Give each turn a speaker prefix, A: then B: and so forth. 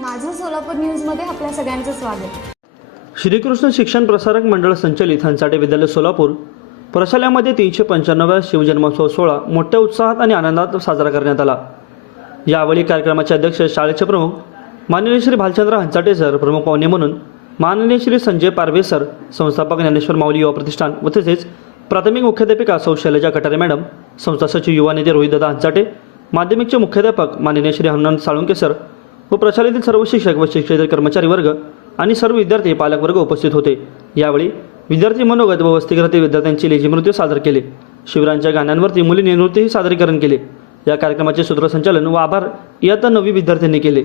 A: माझं सोलापूर न्यूजमध्ये आपल्या सगळ्यांचं स्वागत.
B: श्रीकृष्ण शिक्षण प्रसारक मंडळ संचलित हंसाटे विद्यालय सोलापूर. प्रशालयामध्ये तीनशे पंच्याण्णव्या शिवजन्मोत्सव सोहळा मोठ्या उत्साहात आणि आनंदात साजरा करण्यात आला. यावेळी कार्यक्रमाचे अध्यक्ष शाळेचे प्रमुख माननीय श्री भालचंद्र हंसाटे सर प्रमुख पाहुणे म्हणून माननीय श्री संजय पारवे सर संस्थापक ज्ञानेश्वर माऊली युवा प्रतिष्ठान व तसेच प्राथमिक मुख्याध्यापिका सौ शैलजा कटारे मॅडम संस्था सचिव युवा नेते रोहितदादा हंसाटे माध्यमिकचे मुख्याध्यापक माननीय श्री हनुमान साळुंके सर व प्रशालेतील सर्व शिक्षक व शिक्षकेतर कर्मचारी वर्ग आणि सर्व विद्यार्थी पालकवर्ग उपस्थित होते. यावेळी विद्यार्थी मनोगत व वसतिगृहातील विद्यार्थ्यांचे लेझी नृत्य सादर केले. शिवरांच्या गाण्यांवरती मुलींनी नृत्यही सादरीकरण केले. या कार्यक्रमाचे सूत्रसंचालन व आभार इयत्ता नववी विद्यार्थ्यांनी केले.